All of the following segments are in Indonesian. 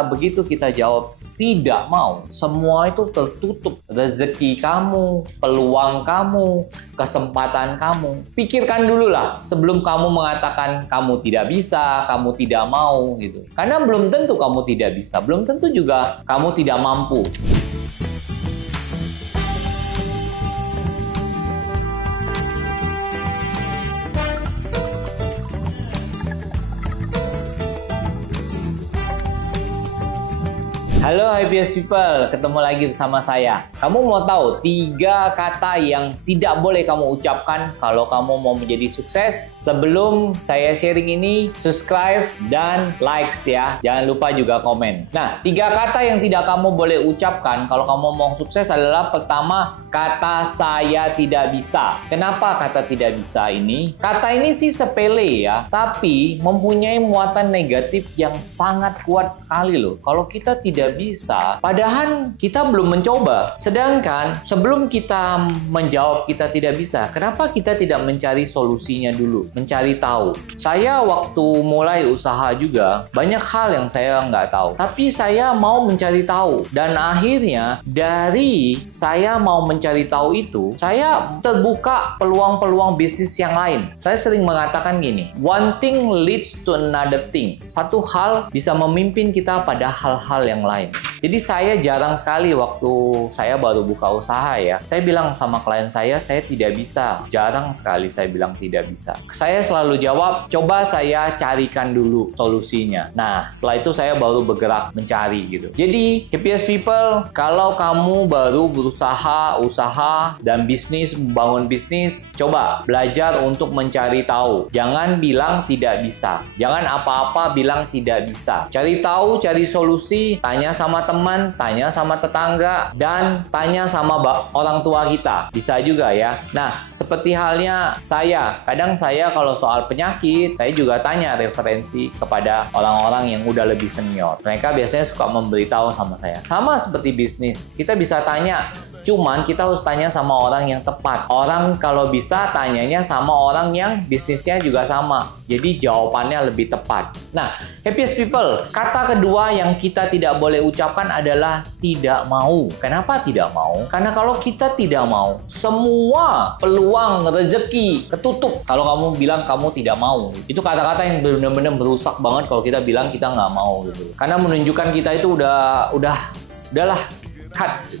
begitu kita jawab tidak mau, semua itu tertutup. Rezeki kamu, peluang kamu, kesempatan kamu. Pikirkan dulu lah sebelum kamu mengatakan kamu tidak bisa, kamu tidak mau gitu. Karena belum tentu kamu tidak bisa, belum tentu juga kamu tidak mampu. Halo HPS People, ketemu lagi bersama saya. Kamu mau tahu 3 kata yang tidak boleh kamu ucapkan kalau kamu mau menjadi sukses? Sebelum saya sharing ini, subscribe dan likes ya. Jangan lupa juga komen. Nah, 3 kata yang tidak kamu boleh ucapkan kalau kamu mau sukses adalah pertama, kata saya tidak bisa. Kenapa kata tidak bisa ini? Kata ini sih sepele ya, tapi mempunyai muatan negatif yang sangat kuat sekali loh. Kalau kita tidak bisa, padahal kita belum mencoba. Sedangkan sebelum kita menjawab kita tidak bisa, kenapa kita tidak mencari solusinya dulu, mencari tahu? Saya waktu mulai usaha juga banyak hal yang saya nggak tahu, tapi saya mau mencari tahu, dan akhirnya dari saya mau mencari tahu itu, saya terbuka peluang-peluang bisnis yang lain. Saya sering mengatakan gini, one thing leads to another thing. Satu hal bisa memimpin kita pada hal-hal yang lain. Jadi saya jarang sekali waktu saya baru buka usaha ya, saya bilang sama klien saya tidak bisa. Jarang sekali saya bilang tidak bisa. Saya selalu jawab, coba saya carikan dulu solusinya. Nah, setelah itu saya baru bergerak mencari gitu. Jadi, HPS People, kalau kamu baru berusaha, dan bisnis, membangun bisnis, coba belajar untuk mencari tahu. Jangan bilang tidak bisa. Jangan apa-apa bilang tidak bisa. Cari tahu, cari solusi, tanya sama teman, tanya sama tetangga, dan tanya sama orang tua kita. Bisa juga ya. Nah, seperti halnya saya. Kadang saya kalau soal penyakit, saya juga tanya referensi kepada orang-orang yang udah lebih senior. Mereka biasanya suka memberitahu sama saya. Sama seperti bisnis. Kita bisa tanya, cuman kita harus tanya sama orang yang tepat. Orang kalau bisa tanyanya sama orang yang bisnisnya juga sama. Jadi jawabannya lebih tepat. Nah, HPS People, kata kedua yang kita tidak boleh ucapkan adalah tidak mau. Kenapa tidak mau? Karena kalau kita tidak mau, semua peluang rezeki ketutup. Kalau kamu bilang kamu tidak mau, itu kata-kata yang benar-benar merusak banget kalau kita bilang kita nggak mau gitu. Karena menunjukkan kita itu udahlah.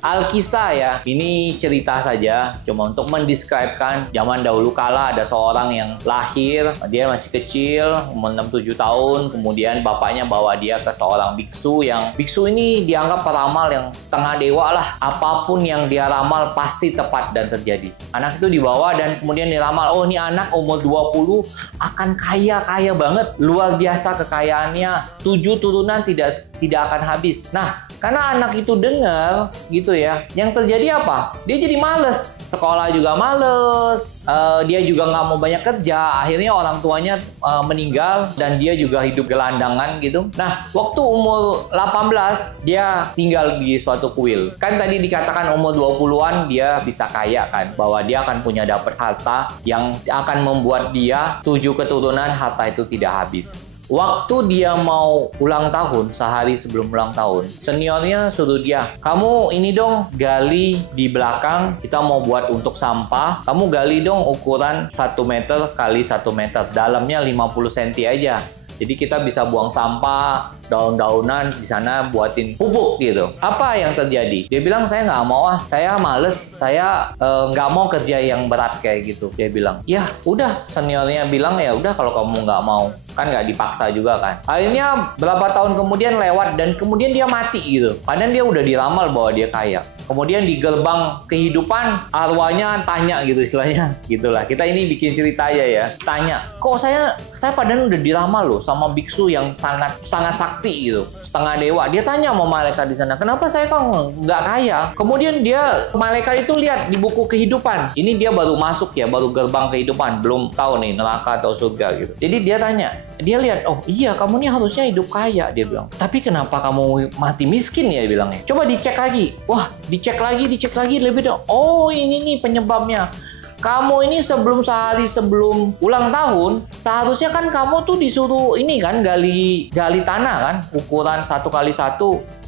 Alkisah ya, ini cerita saja, cuma untuk mendeskripsikan zaman dahulu kala ada seorang yang lahir, dia masih kecil, umur 6-7 tahun, kemudian bapaknya bawa dia ke seorang biksu, yang biksu ini dianggap peramal yang setengah dewa lah, apapun yang dia ramal pasti tepat dan terjadi. Anak itu dibawa dan kemudian diramal, oh ini anak umur 20 akan kaya banget, luar biasa kekayaannya, 7 turunan tidak akan habis. Nah, karena anak itu dengar gitu ya, yang terjadi apa? Dia jadi males, sekolah juga males, dia juga nggak mau banyak kerja, akhirnya orang tuanya meninggal dan dia juga hidup gelandangan gitu. Nah, waktu umur 18 dia tinggal di suatu kuil. Kan tadi dikatakan umur 20-an dia bisa kaya kan, bahwa dia akan punya dapat harta yang akan membuat dia 7 keturunan harta itu tidak habis. Waktu dia mau ulang tahun, sehari sebelum ulang tahun, seniornya suruh dia, kamu ini dong gali di belakang, kita mau buat untuk sampah, kamu gali dong ukuran 1 meter kali 1 meter, dalamnya 50 cm aja. Jadi kita bisa buang sampah, daun-daunan di sana buatin pupuk gitu. Apa yang terjadi? Dia bilang saya nggak mau saya males, saya nggak mau kerja yang berat kayak gitu. Dia bilang, ya udah, seniornya bilang ya udah kalau kamu nggak mau, kan nggak dipaksa juga kan. Akhirnya berapa tahun kemudian lewat dan kemudian dia mati gitu. Padahal dia udah diramal bahwa dia kaya. Kemudian di gerbang kehidupan arwahnya tanya gitu istilahnya, gitulah. Kita ini bikin cerita aja ya. Tanya, kok saya padahal udah diramal loh sama biksu yang sangat sakti gitu, setengah dewa. Dia tanya sama malaikat di sana, kenapa saya kok nggak kaya? Kemudian malaikat itu lihat di buku kehidupan. Ini dia baru masuk ya, baru gerbang kehidupan, belum tahu nih neraka atau surga gitu. Jadi dia tanya, dia lihat, oh iya kamu nih harusnya hidup kaya, dia bilang. Tapi kenapa kamu mati miskin ya, dia bilangnya. Coba dicek lagi. Wah, dicek lagi lebih dong. Oh ini nih penyebabnya. kamu ini sehari sebelum ulang tahun, seharusnya kan kamu tuh disuruh ini kan gali tanah kan, ukuran 1x1.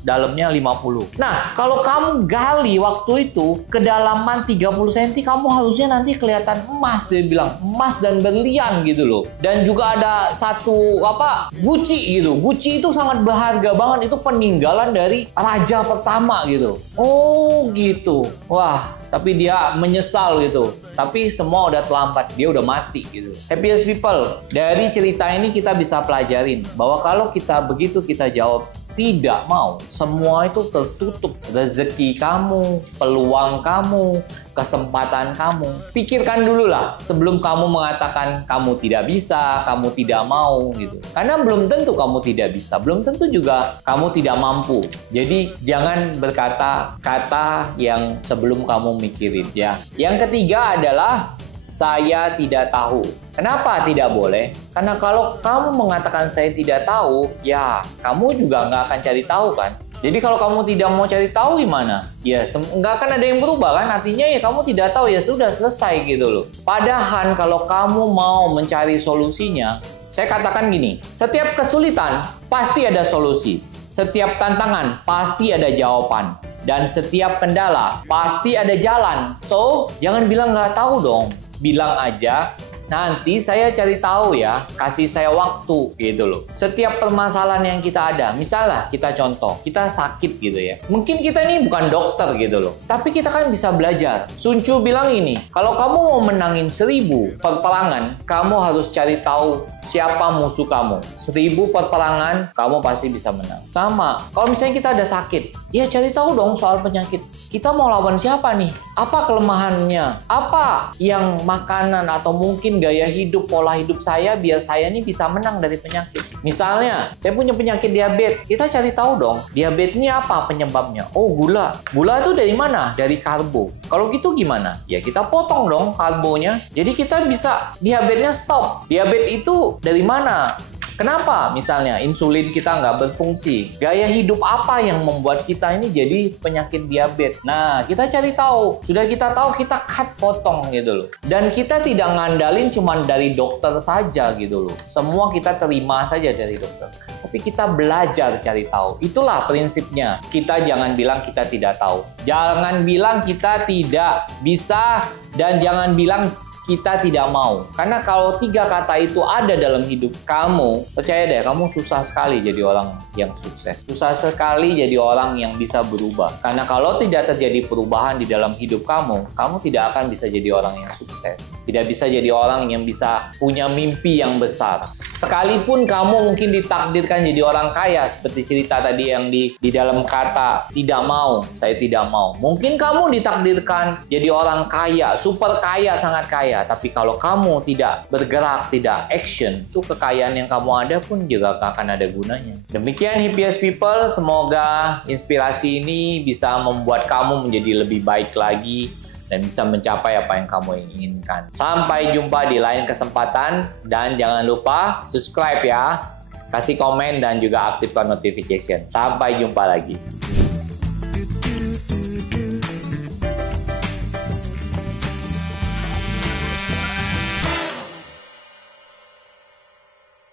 Dalamnya 50. Nah, kalau kamu gali waktu itu kedalaman 30 cm, kamu harusnya nanti kelihatan emas, dia bilang emas dan berlian gitu loh. Dan juga ada satu guci gitu. Guci itu sangat berharga banget, itu peninggalan dari raja pertama gitu. Oh gitu. Wah, tapi dia menyesal gitu. Tapi semua udah terlambat, dia udah mati gitu. Happiest people, dari cerita ini kita bisa pelajarin bahwa kalau kita begitu kita jawab tidak mau, semua itu tertutup. Rezeki kamu, peluang kamu, kesempatan kamu. Pikirkan dulu lah sebelum kamu mengatakan kamu tidak bisa, kamu tidak mau gitu. Karena belum tentu kamu tidak bisa, belum tentu juga kamu tidak mampu. Jadi jangan berkata kata yang sebelum kamu mikirin ya. Yang ketiga adalah saya tidak tahu. Kenapa tidak boleh? Karena kalau kamu mengatakan saya tidak tahu, ya kamu juga nggak akan cari tahu kan? Jadi kalau kamu tidak mau cari tahu gimana? Ya nggak akan ada yang berubah kan? Artinya ya kamu tidak tahu, ya sudah selesai gitu loh. Padahal kalau kamu mau mencari solusinya, saya katakan gini, setiap kesulitan pasti ada solusi. Setiap tantangan pasti ada jawaban. Dan setiap kendala pasti ada jalan. So, jangan bilang nggak tahu dong. Bilang aja, nanti saya cari tahu ya, kasih saya waktu gitu loh. Setiap permasalahan yang kita ada, misalnya kita contoh, kita sakit gitu ya. Mungkin kita ini bukan dokter gitu loh, tapi kita kan bisa belajar. Sun Tzu bilang ini, kalau kamu mau menangin 1000 peperangan, kamu harus cari tahu siapa musuh kamu. 1000 peperangan, kamu pasti bisa menang. Sama, kalau misalnya kita ada sakit, ya cari tahu dong soal penyakit. Kita mau lawan siapa nih? Apa kelemahannya? Apa yang makanan atau mungkin gaya hidup, pola hidup saya biar saya nih bisa menang dari penyakit. Misalnya, saya punya penyakit diabetes. Kita cari tahu dong, diabetes ini apa penyebabnya? Oh, gula. Gula itu dari mana? Dari karbo. Kalau gitu gimana? Ya kita potong dong karbonya. Jadi kita bisa diabetesnya stop. Diabetes itu dari mana? Kenapa misalnya insulin kita nggak berfungsi? Gaya hidup apa yang membuat kita ini jadi penyakit diabetes? Nah, kita cari tahu. Sudah kita tahu, kita cut, potong gitu loh. Dan kita tidak ngandalin cuma dari dokter saja gitu loh. Semua kita terima saja dari dokter. Tapi kita belajar cari tahu. Itulah prinsipnya. Kita jangan bilang kita tidak tahu. Jangan bilang kita tidak bisa. Dan jangan bilang kita tidak mau. Karena kalau 3 kata itu ada dalam hidup kamu, percaya deh, kamu susah sekali jadi orang yang sukses. Susah sekali jadi orang yang bisa berubah. Karena kalau tidak terjadi perubahan di dalam hidup kamu, kamu tidak akan bisa jadi orang yang sukses. Tidak bisa jadi orang yang bisa punya mimpi yang besar. Sekalipun kamu mungkin ditakdirkan jadi orang kaya, seperti cerita tadi yang di dalam kata tidak mau, saya tidak mau. Mungkin kamu ditakdirkan jadi orang kaya, super kaya, sangat kaya. Tapi kalau kamu tidak bergerak, tidak action, itu kekayaan yang kamu ada pun juga gak akan ada gunanya. Demikian happiest people, semoga inspirasi ini bisa membuat kamu menjadi lebih baik lagi dan bisa mencapai apa yang kamu inginkan. Sampai jumpa di lain kesempatan dan jangan lupa subscribe ya, kasih komen dan juga aktifkan notification. Sampai jumpa lagi.